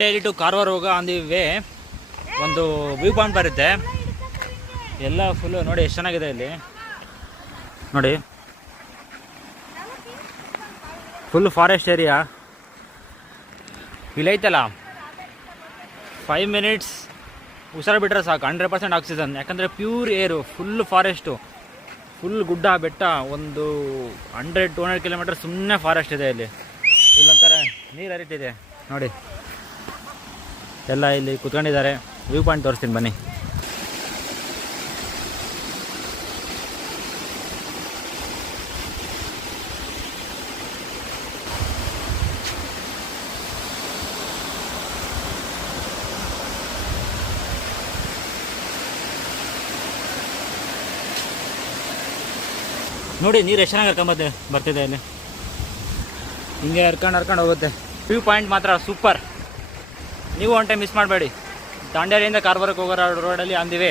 Dandeli to Karwar ಹೋಗೋ on the way ಒಂದು view point ಬರುತ್ತೆ. ಎಲ್ಲ ಫುಲ್ಲು ನೋಡಿ ಎಷ್ಟು ಚೆನ್ನಾಗಿದೆ ಇಲ್ಲಿ. ನೋಡಿ ಫುಲ್ ಫಾರೆಸ್ಟ್ ಏರಿಯಾ. ಇಲ್ಲೈತಲ್ಲ 5 ಮಿನಿಟ್ಸ್ ಉಸಿರು ಬಿಟ್ಟರೆ ಸಾಕು, 100% ಆಕ್ಸಿಜನ್. ಯಾಕಂದರೆ ಪ್ಯೂರ್ ಏರು, ಫುಲ್ ಫಾರೆಸ್ಟು, ಫುಲ್ ಗುಡ್ಡ ಬೆಟ್ಟ. ಒಂದು 100-200 ಕಿಲೋಮೀಟರ್ ಸುಮ್ಮನೆ ಫಾರೆಸ್ಟ್ ಇದೆ ಇಲ್ಲಿ. ಇಲ್ಲೊಂಥರ ನೀರು ಹರಿತಿದೆ ನೋಡಿ. ಎಲ್ಲ ಇಲ್ಲಿ ಕುತ್ಕೊಂಡಿದ್ದಾರೆ. ವ್ಯೂ ಪಾಯಿಂಟ್ ತೋರಿಸ್ತೀನಿ ಬನ್ನಿ. ನೋಡಿ ನೀರು ಎಷ್ಟು ಚೆನ್ನಾಗಿ ಬರ್ತಿದೆ ಇಲ್ಲಿ. ಹಿಂಗೆ ಹರ್ಕೊಂಡು ಹೋಗುತ್ತೆ. ವ್ಯೂ ಪಾಯಿಂಟ್ ಮಾತ್ರ ಸೂಪರ್. ನೀವು ಒನ್ ಟೈಮ್ ಮಿಸ್ ಮಾಡಬೇಡಿ. ದಾಂಡೇಲಿಯಿಂದ ಕಾರವಾರಕ್ಕೆ ಹೋಗೋ ರೋಡಲ್ಲಿ ಆನ್ ದಿ ವೇ